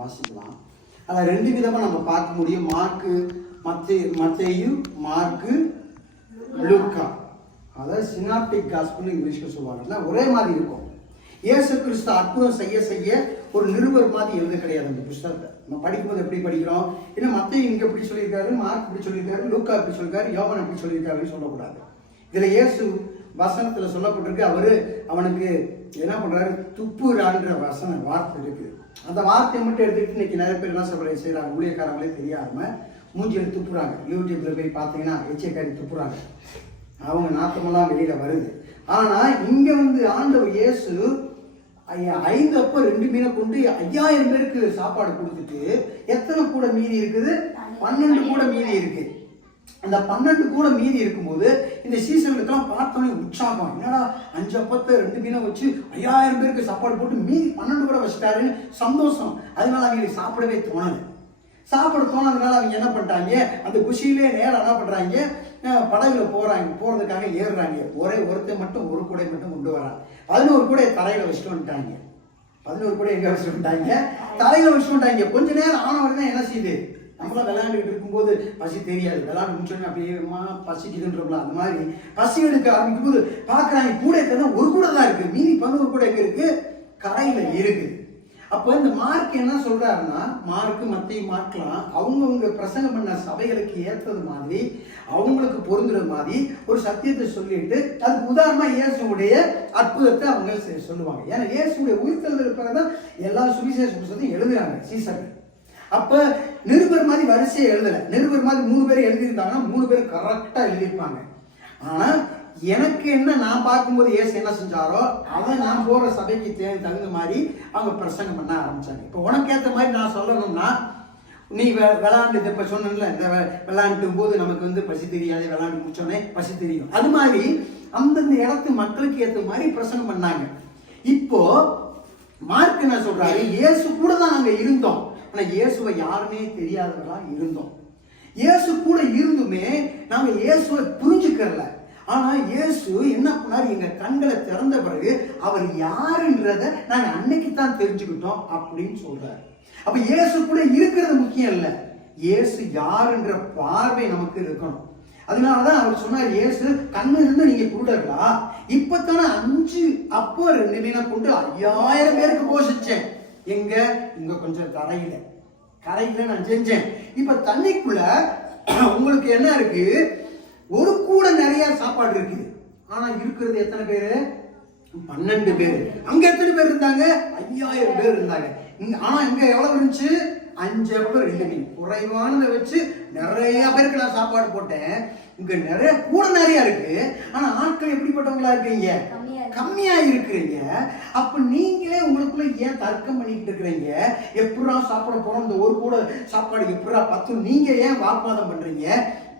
வாசிக்கலாம். அதில் ரெண்டு விதமாக நம்ம பார்க்க முடியும். மத்தேயு, மார்க்கு, லூக்கா. அதாவது சினாப்டிக் காஸ்பல் இங்கிலீஷ்ல சொல்லுவாங்க. ஒரே மாதிரி இருக்கும். இயேசு கிறிஸ்து அற்புதம் செய்ய செய்ய ஒரு நிருபர் மாதிரி எழுத கிடையாது அந்த புஸ்தகத்தை. நம்ம படிக்கும்போது எப்படி படிக்கிறோம், ஏன்னா மத்தேயு இங்கே இப்படி சொல்லியிருக்காரு, மார்க் இப்படி சொல்லியிருக்காரு, லூக்கா இப்படி சொல்லியிருக்காரு, யோவான் இப்படி சொல்லியிருக்காருன்னு சொல்லக்கூடாது. இதில் இயேசு வசனத்தில் சொல்லப்பட்டிருக்கு, அவனுக்கு என்ன பண்ணுறாரு, துப்புறான்ற வார்த்தை இருக்குது. அந்த வார்த்தையை மட்டும் எடுத்துக்கிட்டு இன்னைக்கு நிறைய பேர் என்ன செய்கிறாங்க, ஊழியக்காரங்களே தெரியாமல் மூஞ்சியில் துப்புறாங்க. யூடியூப்ல போய் பார்த்தீங்கன்னா எச்சக்காரி துப்புறாங்க, அவங்க நாத்தமெல்லாம் வெளியில வருது. ஆனால் இங்கே ஆண்டவர் இயேசு 5 அப்பம் 2 மீனை கொண்டு 5000 பேருக்கு சாப்பாடு கொடுத்துட்டு எத்தனை கூட மீதி இருக்குது, 12 கூட மீதி இருக்கு. அந்த 12 கூட மீதி இருக்கும்போது இந்த சீசனுக்கெல்லாம் பார்த்தோன்னே உற்சாகம், என்னடா 5 அப்பத்தை 2 மீனை வச்சு 5000 பேருக்கு சாப்பாடு போட்டு மீதி 12 கூட வச்சுட்டாருன்னு சந்தோஷம். அதனால அவங்களுக்கு சாப்பிடவே தோணாதனால அவங்க என்ன பண்ணிட்டாங்க, அந்த குஷியிலே நேரம் என்ன பண்றாங்க, படகுல போறதுக்காக ஏறுறாங்க. ஒருத்தர் மட்டும் ஒரு கூடை மட்டும் கொண்டு வரான். 11 கூடை தரையில வச்சுட்டு வந்துட்டாங்க. 11 கூடை எங்க வச்சுட்டு வந்துட்டாங்க, தரையில வச்சுட்டு வந்துட்டாங்க. கொஞ்ச நேரம் ஆனவர்கள் என்ன செய்யுது, நம்மளாம் விளையாண்டுக்கிட்டு இருக்கும்போது பசி தெரியாது, விளையாண்டு முடிச்சோடனே அப்படியே பசிக்குதுன்றோம்ல, அந்த மாதிரி பசி எடுக்க ஆரம்பிக்கும் போது பாக்குறாங்க, கூட இருக்கிறதா ஒரு கூட தான் இருக்கு, மீதி 11 கூட எங்க இருக்கு, கரையில இருக்கு. அப்போ இந்த மார்க் என்ன சொல்றாருன்னா, மார்க்கு மத்தேயு மார்க்லாம் அவங்கவுங்க பிரசங்கம் பண்ண சபைகளுக்கு ஏற்றது மாதிரி, அவங்களுக்கு பொருந்துற மாதிரி ஒரு சத்தியத்தை சொல்லிட்டு அதுக்கு உதாரணமா இயேசுடைய அற்புதத்தை அவங்க சொல்லுவாங்க. ஏன்னா இயேசுடைய உயிர்த்தெழுதலுக்கு பிறகுதான் எல்லா சுவிசேஷ புத்தகத்தையும் எழுதுறாங்க சீசர்கள். அப்ப நிருபர் மாதிரி வரிசையை எழுதல. நிருபர் மாதிரி 3 பேர் எழுதியிருந்தாங்கன்னா 3 பேர் கரெக்டா எழுதியிருப்பாங்க. ஆனா எனக்கு என்ன, நான் பார்க்கும்போது இயேசு என்ன செஞ்சாரோ அவன் நான் போற சபைக்கு தகுந்த மாதிரி அவங்க பிரசங்கம் பண்ண ஆரம்பிச்சாங்க. இப்போ உனக்கு ஏற்ற மாதிரி நான் சொல்லணும்னா, நீ விளையாண்டு இப்ப சொன்ன இந்த விளையாண்டும் போது நமக்கு பசி தெரியாது, விளையாண்டு முடிச்சோடனே பசி தெரியும். அது மாதிரி அந்தந்த இடத்து மக்களுக்கு ஏற்ற மாதிரி பிரசங்கம் பண்ணாங்க. இப்போ மார்க் என்ன சொல்றாரு, இயேசு கூட தான் நாங்க இருந்தோம், ஆனா இயேசுவை யாருமே தெரியாதவர்களா இருந்தோம். இயேசு கூட இருந்துமே நாங்க இயேசுவை புரிஞ்சுக்கல. ஆனா இயேசு என்ன பண்ணாரு, எங்க கண்களை திறந்த பிறகு அவர் யாருன்றத நாங்க அன்னைக்கு தான் தெரிஞ்சுக்கிட்டோம் அப்படின்னு சொல்றாரு. அப்ப இயேசு கூட இருக்கிறது முக்கியம் இல்ல, இயேசு யாருன்ற பார்வை நமக்கு இருக்கணும். அதனாலதான் அவர் சொன்னார், இயேசு கண்ணு இருந்து நீங்க கூடலா, இப்பத்தானே 5 அப்போ 2 மீனை கொண்டு 5000 பேருக்கு போஷிச்சேன். எங்க இங்க கொஞ்சம் கரையில நான் செஞ்சேன். இப்ப தண்ணிக்குள்ள உங்களுக்கு என்ன இருக்கு, ஒரு கூட நிறைய சாப்பாடு இருக்குது. ஆனா இருக்கிறது எத்தனை பேரு, 12 பேர். அங்க எத்தனை பேர் இருந்தாங்க, 5000 பேர் இருந்தாங்க. ஆனா இங்க எவ்வளவு இருந்துச்சு, 5 அப்பம் 2 மீன். குறைவானதை வச்சு நிறைய பேருக்கு நான் சாப்பாடு போட்டேன். இங்க நிறைய இருக்கு. ஆனா ஆட்கள் எப்படிப்பட்டவங்களா இருக்கீங்க, கம்மியா இருக்கிறீங்க. அப்ப நீங்களே உங்களுக்குள்ள ஏன் தர்க்கம் பண்ணிட்டு இருக்கிறீங்க, எப்படா சாப்பிட போறோம், இந்த ஒரு கூட சாப்பாடு எப்படா 10, நீங்க ஏன் வாக்குவாதம் பண்றீங்க?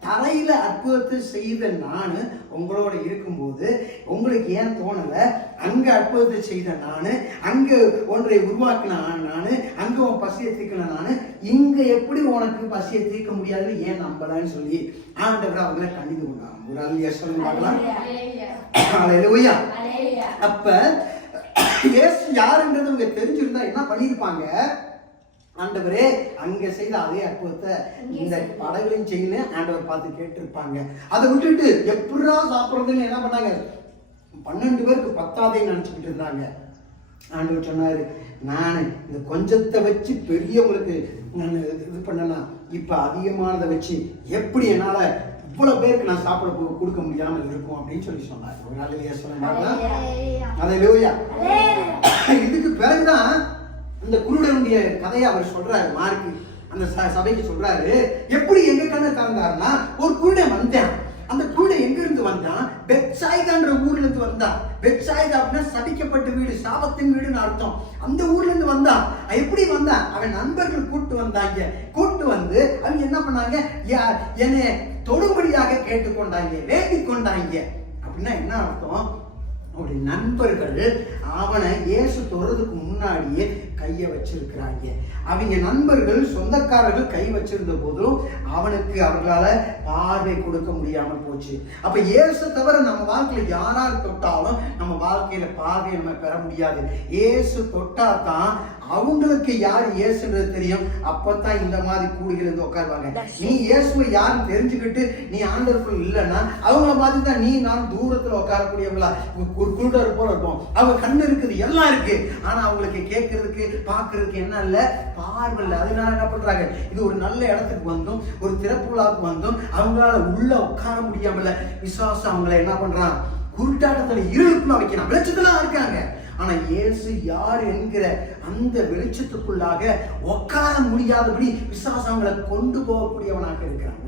தரையில அற்புதத்தை செய்த நானு உங்களோட இருக்கும்போது உங்களுக்கு ஏன் தோணல, அங்க அற்புதத்தை செய்த நானு, அங்க ஒன்றை உருவாக்கின நானு, அங்க உன் பசியை தீர்க்கல நானு, இங்க எப்படி உனக்கு பசியை தீர்க்க முடியாதுன்னு ஏன் நம்பலன்னு சொல்லி ஆண்டவர் அவங்களை கண்டித்து கொண்டாங்க. ஒரு அல்லையா சொல்லுங்க பார்க்கலாம். அல்லேலூயா. அப்ப இயேசு யாருன்றது அவங்க தெரிஞ்சிருந்தா என்ன பண்ணிருப்பாங்க, ஆண்டவரே அங்க செய்த அதே அற்புதத்தை இந்த படகுலையும் செய்யணும் ஆண்டவர் பார்த்து கேட்டிருப்பாங்க. அதை விட்டுட்டு எப்படா சாப்பிட்றதுன்னு என்ன பண்ணாங்க, 12 பேருக்கு பத்தாதைன்னு நினைச்சுக்கிட்டு இருந்தாங்க. ஆண்டவர் சொன்னாரு, நான் இந்த கொஞ்சத்தை வச்சு பெரியவங்களுக்கு நான் இது பண்ணலாம், இப்ப அதிகமானதை வச்சு எப்படி என்னால இவ்வளவு பேருக்கு நான் சாப்பிட கொடுக்க முடியாமல் இருக்கும் அப்படின்னு சொல்லி சொன்னார். ஒரு நாள் சொன்னாங்க. அல்லேலூயா. இதுக்கு பிறகுதான் இந்த குருடனுடைய கதையை அவர் சொல்றாரு. மார்க்கு அந்த சபைக்கு சொல்றாரு, எப்படி எங்க கண்ணை திறந்தாருன்னா, ஒரு குருடன் வந்தான். அந்த குருடன் எங்க இருந்து வந்தான், பெத்சாய்தான்ற ஊர்ல இருந்து வந்தான். பெத்சாய்தா அப்படின்னா சபிக்கப்பட்ட வீடு, சாபத்தின் வீடுன்னு அர்த்தம். அந்த ஊர்ல இருந்து வந்தான். எப்படி வந்தான், அவன் நண்பர்கள் கூட்டு வந்து அவங்க என்ன பண்ணாங்க, என்னை தொடும்படியாக கேட்டுக்கொண்டாங்க, வேண்டிக் கொண்டாங்க. அப்படின்னா என்ன அர்த்தம், அவருடைய நண்பர்கள் அவனை இயேசு தொடுறதுக்கு முன்னாடியே கையை வச்சிருக்கிறாங்க. அவங்க நண்பர்கள் சொந்தக்காரர்கள் கை வச்சிருந்த போதும் அவனுக்கு அவர்களால பார்வை கொடுக்க முடியாமல் போச்சு. அப்ப இயேசு தவிர நம்ம வாழ்க்கையில யாரால் தொட்டாலும் நம்ம வாழ்க்கையில பார்வையை நம்ம பெற முடியாது. இயேசு தொட்டா தான் அவங்களுக்கு யார் இயேசுன்றது தெரியும். அப்பதான் இந்த மாதிரி கூடிகள் இருந்து உட்காருவாங்க. நீ இயேசுவை யாரும் தெரிஞ்சுக்கிட்டு நீ ஆண்டவருக்குள் இல்லைன்னா அவங்கள மாதிரி தான் நீ நான் தூரத்துல உட்காரக்கூடியவங்களா ஒரு குருடர் போல இருக்கும். அவங்க கண்ணு இருக்குது, எல்லாம் இருக்கு, ஆனா அவங்களுக்கு கேட்கறதுக்கு பாக்குறதுக்கு என்ன இல்ல, பார்வை இல்லை. அதனால என்ன பண்றாங்க, இது ஒரு நல்ல இடத்துக்கு வந்தும் ஒரு திறப்பு விழாவுக்கு வந்தும் அவங்களால உள்ள உட்கார முடியாமல விசுவாசம் அவங்களை என்ன பண்றான், குருட்டாட்டத்துல இருளுக்குள்ள வைக்கிறான். வெளிச்சத்துல இருக்காங்க, ஆனா இயேசு யார் என்கிற அந்த வெளிச்சத்துக்குள்ளாக உட்கார முடியாதபடி விசுவாசங்களை கொண்டு போகக்கூடியவனாக இருக்கிறான்.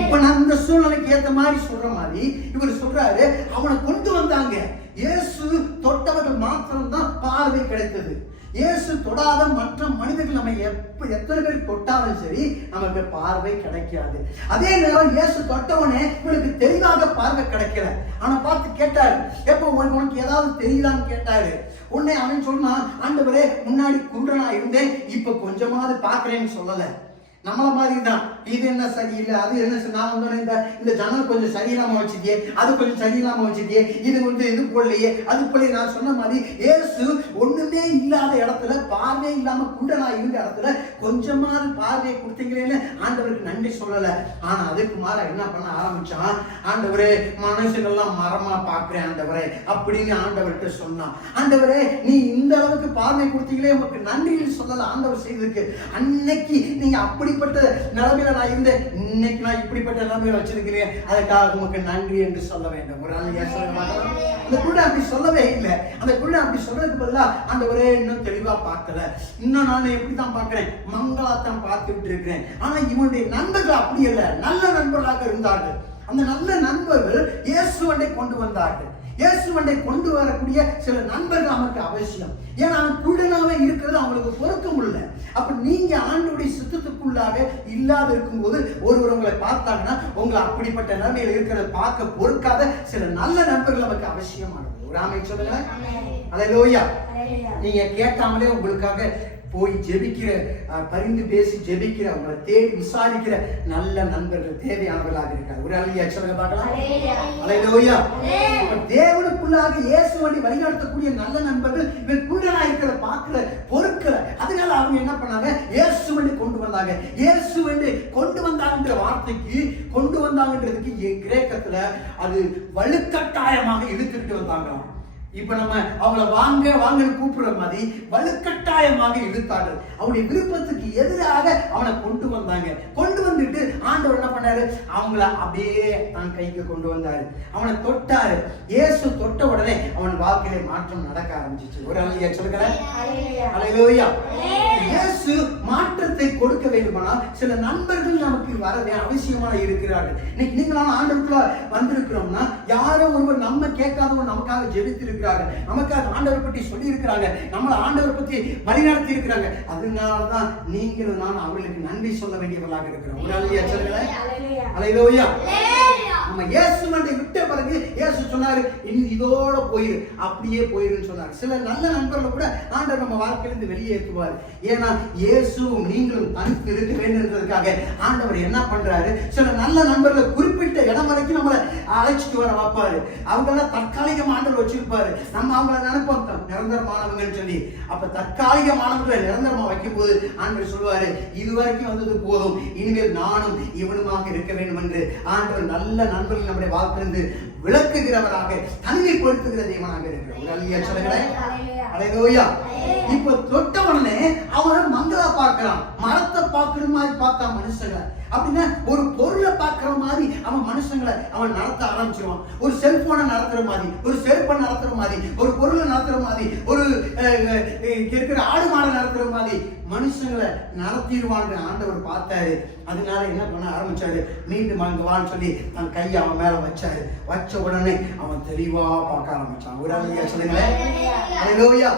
இப்ப நான் இந்த சூழ்நிலைக்கு ஏத்த மாதிரி சொல்ற மாதிரி இவர் சொல்றாரு, அவனை கொண்டு வந்தாங்க. இயேசு தொட்டவர்கள் மாத்திரம் தான் பார்வை கிடைத்தது. இயேசு தொடாத மற்ற மனிதர்கள் நம்ம எத்தனை பேர் தொட்டாலும் சரி நமக்கு பார்வை கிடைக்காது. அதே நேரம் இயேசு தொட்டவனே இவனுக்கு தெளிவாக பார்வை கிடைக்கல. ஆனா பார்த்து கேட்டாரு, எப்ப உனக்கு ஏதாவது தெரியலான்னு கேட்டாரு. உடனே அவன் சொன்னா, ஆண்டவரே முன்னாடி குருடனா இருந்தேன், இப்ப கொஞ்சமாவது பாக்குறேன்னு சொல்லல. நம்மள மாதிரி தான், இது என்ன சரியில்லை, அது என்ன நான் வந்தோடனே இந்த ஜன்னல் கொஞ்சம் சரியில்லாம வச்சுட்டியே, அது கொஞ்சம் சரியில்லாம வச்சுட்டியே, இது இது போடலையே, அது போல நான் சொன்ன மாதிரி இயேசு ஒண்ணுமே இல்லாத இடத்துல, பார்வை இல்லாம குண்டனா இருந்த இடத்துல கொஞ்சமாவது பார்வையை கொடுத்தீங்களேன்னு ஆண்டவருக்கு நன்றி சொல்லல. ஆனா அதுக்கு மாற என்ன பண்ண ஆரம்பிச்சான், ஆண்டவரே மனுஷங்கள்லாம் மரமா பாக்குறேன் ஆண்டவரே அப்படின்னு ஆண்டவர்கிட்ட சொன்னான். ஆண்டவரே நீ இந்த அளவுக்கு பார்வை கொடுத்தீங்களே உங்களுக்கு நன்றின்னு சொல்லல. ஆண்டவர் செய்ததுக்கு அன்னைக்கு நீங்க அப்படிப்பட்ட நிலைமையில நான் இருந்தேன், இன்னைக்கு நான் இப்படிப்பட்ட நிலைமையில வச்சிருக்கிறேன், அதுக்காக உங்களுக்கு நன்றி என்று சொல்ல வேண்டும். ஒரு ஆள் சொல்ல மாட்டோம். அந்த குருடன் அப்படி சொல்லவே இல்லை. அந்த குருடன் அப்படி சொல்றதுக்கு பதிலா, ஆண்டவரே இன்னும் தெளிவா பார்க்கல, இன்னும் நான் எப்படித்தான் பார்க்கிறேன், மங்களாத்தான் பார்த்து விட்டு இருக்கிறேன். ஆனா இவனுடைய நண்பர்கள் அப்படி இல்லை, நல்ல நண்பர்களாக இருந்தார்கள். அந்த நல்ல நண்பர்கள் இயேசுவண்டை கொண்டு வந்தார்கள். இயேசுவண்டை கொண்டு வரக்கூடிய சில நண்பர்கள் நமக்கு அவசியம். ஏன்னா குருடனாவே இருக்கிறது அவங்களுக்கு பொறுக்க முடியல. அப்ப நீங்க ஆண்டவருடைய சித்தத்துக்குள்ளாக இல்லாத இருக்கும்போது ஒருவர் உங்களை பார்த்தாங்கன்னா உங்களை அப்படிப்பட்ட நிலைமையில இருக்கிறத பார்க்க பொறுக்காத சில நல்ல நண்பர்கள் நமக்கு அவசியமானது. ஒரு ஆமை சொல்லுங்க. அல்லேலூயா. நீங்க கேட்காமலே உங்களுக்காக போய் ஜெபிக்கிற, பரிந்து பேசி ஜெபிக்கிற, அவங்களை தேடி விசாரிக்கிற நல்ல நண்பர்கள் தேவையானவர்களாக இருக்காங்க. ஒரு அல்லையா சொல்லுங்க பார்க்கலாம். அல்லேலூயா. தேவனுக்குள்ளாக இயேசுவை வழிநடத்தக்கூடிய நல்ல நண்பர்கள் இவன் குருடனா இருக்கிறத பார்க்கல, பொறுக்கல. அதனால அவங்க என்ன பண்ணாங்க, இயேசுவை கொண்டு வந்தாங்க. இயேசுவை கொண்டு வந்தாங்கன்ற வார்த்தைக்கு, கொண்டு வந்தாங்கன்றதுக்கு கிரேக்கத்துல அது வலுக்கட்டாயமாக இழுத்துக்கிட்டு வந்தாங்களாம். இப்ப நம்ம அவங்கள வாங்க வாங்கன்னு கூப்பிடுற மாதிரி வலுக்கட்டாயமாக இழுத்தார்கள். அவனுடைய விருப்பத்துக்கு எதிராக அவனை கொண்டு வந்தாங்க. கொண்டு வந்துட்டு ஆண்டவர் என்ன பண்ணாரு, அவங்கள அப்படியே தன் கைக்கு கொண்டு வந்தாரு. அவனை தொட்டாரு. இயேசு தொட்ட உடனே அவன் வாழ்க்கையில மாற்றம் நடக்க ஆரம்பிச்சிச்சு. ஒரு அல்லையா சொல்லுகிறேன். அல்லேலூயா. இயேசு மாற்றத்தை கொடுக்க வேண்டுமானால் சில நண்பர்கள் நமக்கு வர அவசியமா இருக்கிறார்கள். இன்னைக்கு நீங்களாம் ஆண்டவருக்குள்ள வந்திருக்கிறோம்னா யாரோ ஒருவர் நம்ம கேட்காதவங்க நமக்காக ஜெபித்திருக்கிறாங்க, நமக்காக ஆண்டவரை பற்றி சொல்லி இருக்கிறாங்க, நம்மளை ஆண்டவரை பற்றி வழிநடத்தி இருக்கிறாங்க. அதனாலதான் நீங்களும் நான் அவர்களுக்கு நன்றி சொல்ல வேண்டியவர்களாக இருக்கிறோம். ஒரு அல்லையா சொல்லுங்களேன். அல்லேலூயா. நம்ம இயேசுவை விட்ட பிறகு இயேசு சொன்னாரு, இதோட போயிரு, அப்படியே போயிருன்னு சொன்னார். சில நல்ல நண்பர்கள் கூட ஆண்டவர் நம்ம வாழ்க்கையிலிருந்து வெளியேற்றுவார். ஏன்னா இயேசுவும் நீங்களும் தனித்து இருக்க வேண்டும்ன்றதுக்காக ஆண்டவர் என்ன பண்றாரு, சில நல்ல நண்பர்களை குறிப்பிட்ட இடம் வரைக்கும் நம்மளை அழைச்சிட்டு வர வைப்பாரு. அவங்களாம் தற்காலிகம் ஆண்டவர் வச்சிருப்பாரு. நம்ம அவங்கள நினைப்போம் நிரந்தரமானவங்கன்னு சொல்லி. அப்ப தற்காலிகமானவர்களை நிரந்தரமா வைக்கும் போது ஆண்டவர் சொல்லுவாரு, இதுவரைக்கும் வந்தது போதும், இனிமேல் நானும் இவனுமாக இருக்க வேண்டும் என்று ஆண்டவர் நல்ல நண்பர்கள் நம்முடைய வாழ்க்கையிலிருந்து விளக்குகிறவராக, தனிமைப்படுத்துகிற தேவனாக இருக்கிறார். அல்லேலூயா. இப்ப தொட்ட உடனே அவன் மங்களா பார்க்கிறான். மரத்தை பார்க்கிற மாதிரி பார்த்தான் மனுஷங்களை. அப்படின்னா ஒரு பொருளை பார்க்கிற மாதிரி அவன் மனுஷங்களை அவன் நடத்த ஆரம்பிச்சிருவான். ஒரு செல்போனை நடத்துற மாதிரி, ஒரு செருப்பை நடத்துற மாதிரி, ஒரு பொருளை நடத்துற மாதிரி, ஒரு இருக்கிற ஆடு மாடை நடத்துற மாதிரி மனுஷங்களை நடத்திடுவான்னு ஆண்டவர் பார்த்தாரு. அதனால என்ன பண்ண ஆரம்பிச்சாரு, மீண்டும் அங்க வான்னு சொல்லி தன் கையை அவன் மேல வச்சாரு. வச்ச உடனே அவன் தெளிவா பார்க்க ஆரம்பிச்சான். ஒரு அல்லையா சொல்லுங்களேன். அல்லேலூயா.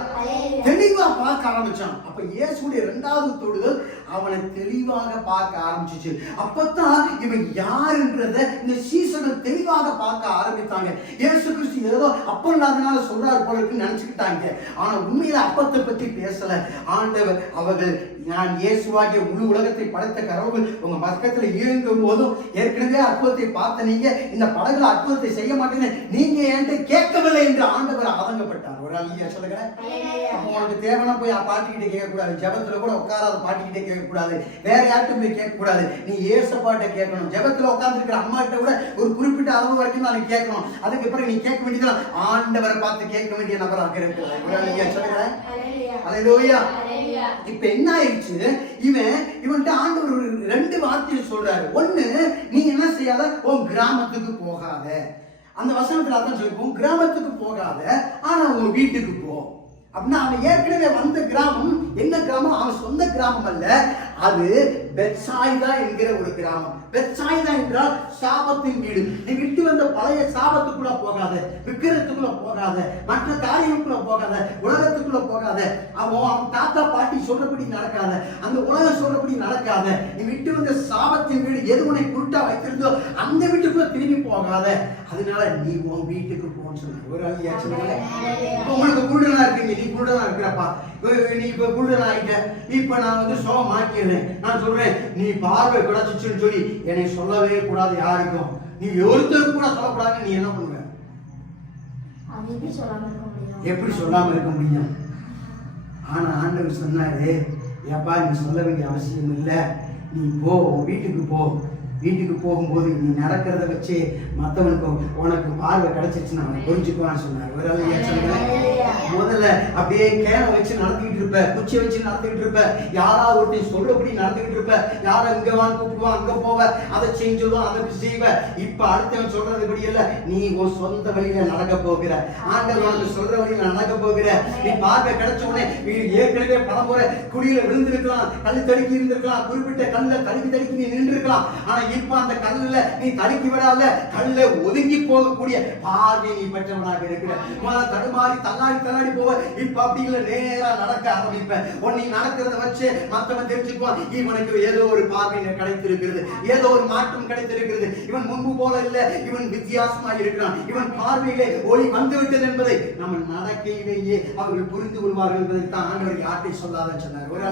தெளிவா பார்க்க ஆரம்பிச்சான். அப்ப இயேசுடைய 2வது தொடுதல் அவனை தெளிவாக பார்க்க ஆரம்பிச்சிச்சு. அப்பதான் இவன் யாருன்றத இந்த சீசர்கள் தெளிவாக பார்க்க ஆரம்பித்தாங்க. இயேசு கிறிஸ்து ஏதோ அப்பம் இல்லாதனால சொல்றாரு போல இருக்குன்னு நினைச்சுக்கிட்டாங்க. ஆனா உண்மையில அப்பத்தை பத்தி பேசல ஆண்டவர். அவர்கள் நான் இயேசுவாகிய முழு உலகத்தை படைத்த கடவுள் உங்க பக்கத்துல இயங்கும் போதும் ஏற்கனவே அற்புதத்தை பார்த்த நீங்க இந்த படகுல அற்புதத்தை செய்ய மாட்டேன்னு நீங்க என்கிட்ட கேட்கவில்லை என்று ஆண்டவர் ஆதங்கப்பட்டார். ஒரு அல்லையா சொல்லுங்க. அப்போ உனக்கு தேவைன்னா போய் பாட்டிக்கிட்டே கேட்கக்கூடாது, ஜபத்துல கூட உட்காராத பாட்டிக்கிட்டே கேட்கக்கூடாது, வேற யார்ட்டும் போய் கேட்கக்கூடாது, நீ ஏசப்பாட்ட கேட்கணும். ஜபத்துல உட்கார்ந்து இருக்கிற அம்மா கிட்ட கூட ஒரு குறிப்பிட்ட அளவு வரைக்கும் தான் நீ கேட்கணும். அதுக்கு பிறகு நீ கேட்க வேண்டியதுதான் ஆண்டவரை பார்த்து கேட்க வேண்டிய நபராக இருக்கிறது. ஒரு அல்லையா சொல்லுங்க. அல்லேலூயா. இப்ப என்ன ஆயிடுச்சு, இவன்ட்ட ஆண்டவர் 2 வார்த்தையை சொல்றாரு. ஒண்ணு, நீ என்ன செய்யாத, உன் கிராமத்துக்கு போகாத. அந்த வசனத்துல அதான் சொல்லிப்போம், கிராமத்துக்கு போகாத, ஆனா உன் வீட்டுக்கு போ. அப்படின்னா அவன் ஏற்கனவே வந்த கிராமம் என்ன கிராமம்? அவன் சொந்த கிராமம் அல்ல, அது பெத்சாயிதா என்கிற ஒரு கிராமம். பெத்சாயிதா என்றால் சாபத்தின் வீடு. நீ விட்டு வந்த பழைய சாபத்துக்குள்ள போகாத, விக்கிரத்துக்குள்ள போகாத, மற்ற காரியங்களுக்குள்ள போகாத, உலகத்துக்குள்ள போகாத, அவன் தாத்தா பாட்டி சொல்றபடி நடக்காத, அந்த உலகம் சொல்றபடி நடக்காத. நீ விட்டு வந்த சாபத்தின் வீடு எது உன்னை குருட்டா வைத்திருந்தோ அந்த வீட்டுக்குள்ள திரும்பி போகாத. அதனால நீ உன் வீட்டுக்கு போன்னு சொன்ன. ஒரு ஆள் சொல்லுங்க. உங்களுக்கு குருடனா இருக்கீங்க, நீ குருடனா இருக்கிறப்பா, நீ இப்ப குருடனா ஆகிட்ட, இப்ப நான் சோகம் ஆக்கிடுறேன். நான் சொல்றேன், நீ பார்வை கிடைச்சிச்சுன்னு சொல்லி என்னை சொல்லவே கூடாது யாருக்கும். நீ ஒருத்தருக்கு கூட சொல்லக்கூடாது. நீ என்ன பண்ணுவ? எப்படி சொல்லாம இருக்க முடியும்? ஆனா ஆண்டவர் சொன்னாரு, ஏப்பா நீ சொல்ல வேண்டிய அவசியம் இல்லை, நீ போ, வீட்டுக்கு போ. வீட்டுக்கு போகும்போது நீ நடக்கிறத வச்சு மற்றவனுக்கு உனக்கு பார்வை கிடைச்சிச்சுன்னு அவனை புரிஞ்சுக்குவான்னு சொன்னார். ஒரு முதல்ல அப்படியே கேனை வச்சு நடத்திக்கிட்டு இருப்ப, குச்சி வச்சு நடத்திக்கிட்டு இருப்ப, யாராவது ஒருத்தர் சொல்றபடி நடந்துகிட்டு இருப்ப, யாரும் இங்க வான்னு கூப்பிடுவான், அங்க போவ, அதை செஞ்சுடுவான், அதை செய்வ. இப்ப அடுத்தவன் சொல்றது படி இல்ல, நீ உன் சொந்த வழியில நடக்க போகிற, ஆண்டவர் உனக்கு சொல்ற வழியில நடக்க போகிற. நீ பார்வை கிடைச்ச உடனே ஏற்கனவே பலமுறை குழியில விழுந்திருக்கலாம், கல் தடுக்கி இருந்திருக்கலாம், குறிப்பிட்ட கல்ல தடுக்கி நீ நின்று இருக்கலாம். ஆனா இப்ப அந்த கல்லுல நீ தடுக்கி விடாத, கல்ல ஒதுங்கி போகக்கூடிய பார்வை நீ பெற்றவனாக இருக்கிற. தடுமாறி தள்ளாடி போவ, இப்ப அப்படி இல்ல, நேரா நடக்க ஆரம்பிப்ப. நீ நடக்கிறத வச்சு மற்றவன் தெரிஞ்சுக்குவான், இவனுக்கு ஏதோ ஒரு பார்வை கிடைத்திருக்கிறது, ஏதோ ஒரு மாற்றம் கிடைத்திருக்கிறது, இவன் முன்பு போல இல்ல, இவன் வித்தியாசமாக இருக்கிறான், இவன் பார்வையிலே ஒளி வந்துவிட்டது என்பதை நம்ம நடக்கையிலேயே அவர்கள் புரிந்து கொள்வார்கள் என்பதை தான் ஆண்டவர் யார்ட்டை சொல்லாதன்னு சொன்னார். ஒரு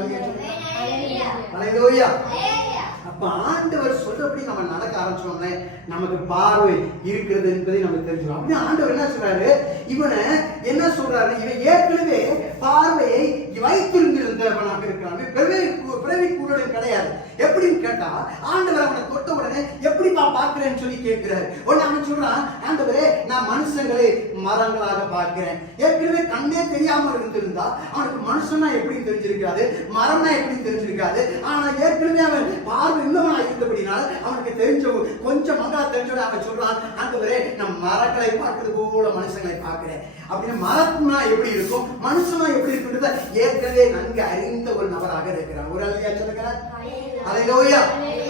அல்லேலூயா. அப்ப ஆண்டவர் சொல்றபடி நம்ம நடக்க ஆரம்பிச்சோம்னா நமக்கு பார்வை இருக்கிறது என்பதை நம்ம தெரிஞ்சுக்கணும். அப்படின்னா ஆண்டவர் என்ன சொல்றாரு, இவனை என்ன சொல்றாரு, இவன் ஏற்கனவே பார்வையை வைத்திருந்திருந்தவனாக இருக்கிறான், பிறவி கூடலும் கிடையாது. எப்படின்னு கேட்டா ஆண்டவர் அவனை தொட்ட உடனே எப்படிப்பா பார்க்கிறேன்னு சொல்லி கேட்கிறாரு. உடனே அவன் சொல்றான், ஆண்டவரே நான் மனுஷங்களை மரங்களாக பார்க்கிறேன். ஏற்கனவே கண்ணே தெரியாம இருந்திருந்தா அவனுக்கு மனுஷனா எப்படி தெரிஞ்சிருக்காது, மரம்னா எப்படி தெரிஞ்சிருக்காது. ஆனா ஏற்கனவே அவன் பார்வை உள்ளவனா இருந்தபடினால அவனுக்கு தெரிஞ்ச கொஞ்சம் மகா தெரிஞ்சோட அவன் சொல்றான், ஆண்டவரே நான் மரங்களை பார்க்கிறது போல மனுஷங்களை பார்க்கிறேன். அப்படின்னு மரம்னா எப்படி இருக்கும், மனுஷனா எப்படி இருக்குன்றத ஏற்கனவே நன்கு அறிந்த ஒரு நபராக இருக்கிறான். ஒரு அல்லையா சொல்லுகிறார். அல்லேலூயா.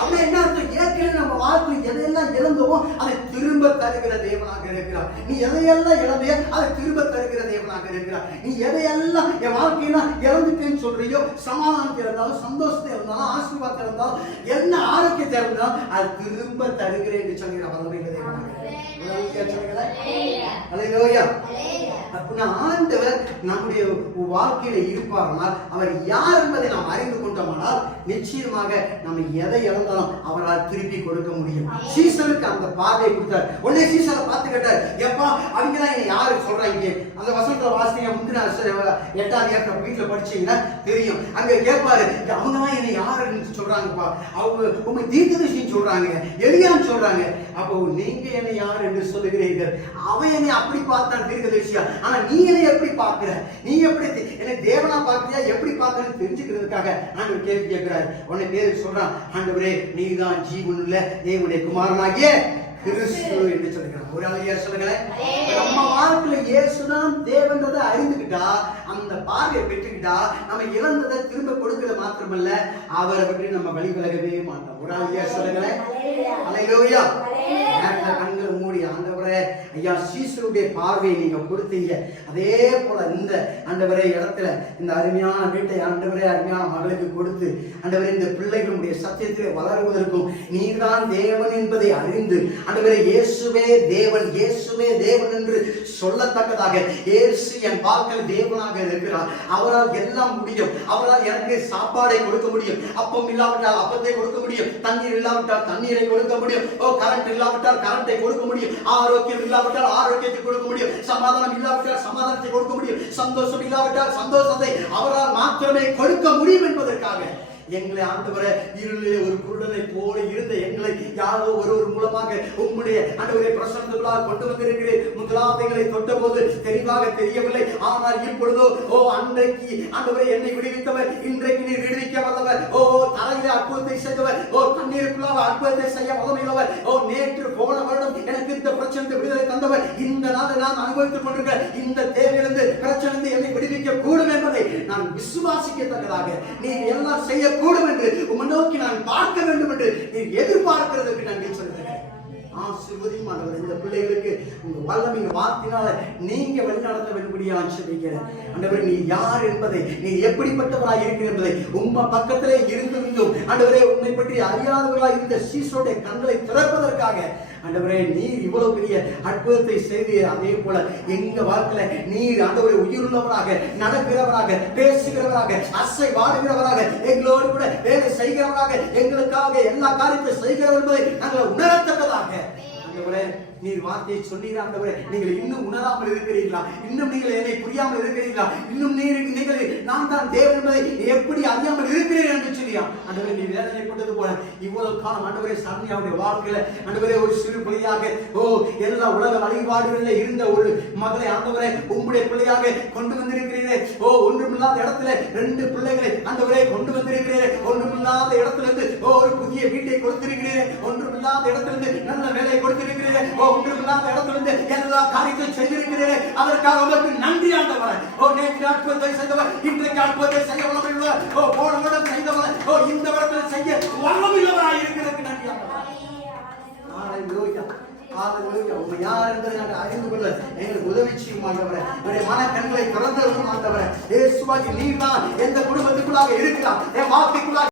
அப்ப என்ன அர்த்தம், ஏற்கனவே நம்ம வாழ்க்கையில் எதையெல்லாம் இழந்தோமோ அதை திரும்ப தருகிற தேவனாக இருக்கிறார். நீ எதையெல்லாம் இழந்தையோ அதை திரும்ப தருகிற தேவனாக இருக்கிறார். நீ எதையெல்லாம் என் வாழ்க்கையில இழந்துட்டேன்னு சொல்றியோ, சமாதானத்தை இருந்தாலும், சந்தோஷத்தை இருந்தாலும், ஆசீர்வாதத்தை இருந்தாலும், என்ன ஆரோக்கியத்தை இருந்தாலும் அது திரும்ப தருகிறேன் என்று சொல்கிற வல்லமையுள்ள தேவனாக அப்படின்னா ஆண்டவர் நம்முடைய வாழ்க்கையில இருப்பார்கள். அவர் யார் என்பதை நாம் அறிந்து கொண்டோமானால் நிச்சயமாக நம்ம எதை இழந்தாலும் அவரால் திருப்பி கொடுக்க முடியும். சீசனுக்கு அந்த பார்வையை கொடுத்தார். உடனே சீசனை பார்த்து கேட்டார், எப்பா அவங்க தான் என்னை யாரு சொல்றாங்க? அந்த வசனத்துல வாசிங்க, முந்தின 8வது ஏற்ற வீட்டுல படிச்சீங்கன்னா தெரியும். அங்க கேட்பாரு, அவங்க தான் என்னை யாருன்னு சொல்றாங்கப்பா, அவங்க உங்க தீர்க்கதரிசின்னு சொல்றாங்க, எலியான்னு சொல்றாங்க. அப்போ நீங்க என்னை யார் என்று சொல்லுகிறீர்கள்? அவன் என்னை அப்படி பார்த்தான் தீர்க்கதரிசியா, ஆனா நீ என்னை எப்படி பார்க்கிற, நீ எப்படி என்னை தேவனா பார்க்கிறியா, எப்படி பார்க்கறன்னு தெரிஞ்சுக்கிறதுக்காக ஆண்டவர் கேள்வி கேட்கிறார். உடனே பேருக்கு சொல்றான், ஆண்டவரே நீதான் ஜீவனுள்ள தேவனுடைய குமாரனாகிய கிறிஸ்து என்று சொல்லுகிறார். ஒரு அல்லையா சொல்லுங்களேன். நம்ம வாழ்க்கையில இயேசுதான் தேவன்றதை அறிந்துக்கிட்டா, அந்த பார்வையை பெற்றுக்கிட்டா, நம்ம இழந்ததை திரும்ப கொடுக்கிறது மாத்திரமல்ல, அவரை பற்றி நம்ம வழி விலகவே மாட்டோம். ஒரு அல்லையா சொல்லுங்களேன். அல்லேலூயா. கண்களை மூடி ஆண்டவரே ஐயா சீசருடைய பார்வையை நீங்க கொடுத்தீங்க. அதே போல இந்த ஆண்டவரே இடத்துல இந்த அருமையான வீட்டை ஆண்டவரே அருமையான மகளுக்கு கொடுத்து ஆண்டவரே இந்த பிள்ளைகளுடைய சத்தியத்திலே வளருவதற்கும் நீர்தான் தேவன் என்பதை அறிந்து ஆண்டவரே இயேசுவே தேவன், இயேசுவே தேவன் என்று சொல்லத்தக்கதாக இயேசு என் வாழ்க்கையில் தேவனாக இருக்கிறார். அவரால் எல்லாம் முடியும். அவரால் எனக்கு சாப்பாடை கொடுக்க முடியும். அப்பம் இல்லாவிட்டால் அப்பத்தை கொடுக்க முடியும். தண்ணீர் இல்லாவிட்டால் தண்ணீரை கொடுக்க முடியும். கரண்ட் இல்லாவிட்டால் கரண்டை கொடுக்க முடியும். ஆரோக்கியம் இல்லாவிட்டால் ஆரோக்கியத்தை கொடுக்க முடியும். சமாதானம் இல்லாவிட்டால் சமாதானத்தை கொடுக்க முடியும். சந்தோஷம் இல்லாவிட்டால் சந்தோஷத்தை அவரால் மாத்திரமே கொடுக்க முடியும் என்பதற்காக எங்களை ஆண்டவரே இருளிலே ஒரு குருடனை போல இருந்த எங்களை யாரோ ஒருவர் மூலமாக உம்முடைய ஆண்டவரே பிரசன்னத்துக்குள்ளாக கொண்டு வந்திருக்கிறேன். முதலாவது எங்களை தொட்ட போது தெளிவாக தெரியவில்லை. ஆனால் இப்பொழுதோ அன்றைக்கு ஆண்டவரே என்னை விடுவித்தவர், இன்றைக்கு நீர் விடுவிக்க வல்லவர். தரையிலே அற்புதத்தை செய்தவர், தண்ணீருக்குள்ளாக அற்புதத்தை செய்ய வல்லமையுள்ளவர். நேற்று போன வருடம் எனக்கு இந்த பிரச்சனை விடுதலை தந்தவர். இந்த நாள் நான் அனுபவித்துக் கொண்டிருக்கிற இந்த தேவையிலிருந்து பிரச்சனை என்னை விடுவிக்க கூடும் என்பதை நான் விசுவாசிக்கத்தக்கதாக நீர் எல்லாம் செய்ய கூடும் என்று உம்மை நோக்கி நான் பார்க்க வேண்டும் என்று நீ எதிர்பார்க்கிறதுக்கு நன்றி சொல்கிறேன். ஆசீர்வதியும் இந்த பிள்ளைகளுக்கு உங்க வல்லமை வார்த்தையினால நீங்க வழிநடத்த வேண்டும்படியா ஆசீர்வதிக்கிறேன். ஆண்டவரே நீ யார் என்பதை, நீ எப்படிப்பட்டவராய் இருக்கிற என்பதை உம்ம பக்கத்திலே இருந்தும் ஆண்டவரே உன்னை பற்றி அறியாதவர்களாய் இருந்த சீசருடைய கண்களை திறப்பதற்காக ஆண்டவரே நீர் இவ்வளவு பெரிய அற்புதத்தை செய்தீர். அதே போல எங்க வாழ்க்கையில நீர் ஆண்டவரே உயிருள்ளவராக நடக்கிறவராக பேசுகிறவராக அசை வாடுகிறவராக எங்களோடு கூட வேலை செய்கிறவராக எங்களுக்காக எல்லா காரியத்தை செய்கிறவர் என்பதை நாங்கள் உணரத்தக்கதாக ஆண்டவரே நீர் வார்த்தையை சொன்னீர். ஆண்டவரே நீங்கள் இன்னும் உணராமல் இருக்கிறீர்களா? இன்னும் நீங்கள் என்னை புரியாமல் இருக்கிறீர்களா? இன்னும் நீங்கள் நான் தான் தேவன் என்பதை எப்படி அறியாமல் இருக்கிறீர்கள் என்று சொல்லியா ஆண்டவரே நீ வேதனைப்பட்டது போல இவ்வளவு காலம் ஆண்டவரே சரண்யாவுடைய வாழ்க்கையில ஆண்டவரே ஒரு சிறு பிள்ளையாக எல்லா உலக வழிபாடுகளில் இருந்த ஒரு மகளை ஆண்டவரே உங்களுடைய பிள்ளையாக கொண்டு வந்திருக்கிறீரே. ஒன்றுமில்லாத இடத்துல 2 பிள்ளைகளை ஆண்டவரே கொண்டு வந்திருக்கிறீரே. ஒன்றுமில்லாத இடத்துல இருந்து ஒரு புதிய வீட்டை கொடுத்திருக்கிறீரே. ஒன்றுமில்லாத இடத்துல இருந்து நல்ல வேலையை கொடுத்திருக்கிறீரே. ஒன்றுமில்லாத இடத்திலிருந்து எல்லா காரியத்தையும் செய்திருக்கிறீரே. அதற்காக உங்களுக்கு நன்றி ஆண்டவரே. நேற்று அற்புதத்தை செய்தவர், இன்றைக்கு அற்புதத்தை செய்ய வல்லமையுள்ளவர். போன வருடம் செய்தவர், இந்த வருடத்தில் செய்ய வல்லமையுள்ளவராய் இருக்கிறதுக்கு நன்றி ஆண்டவரே. உண்மை யார் என்பதை நாங்கள் அறிந்து கொள்ள எங்களுக்கு உதவி செய்யும் ஆண்டவரே. என்னுடைய மன கண்களை திறந்து ஆண்டவரே. இயேசுவாகி நீர் தான் எந்த குடும்பத்துக்குள்ளாக இருக்கிறார், என் வாழ்க்கைக்குள்ளாக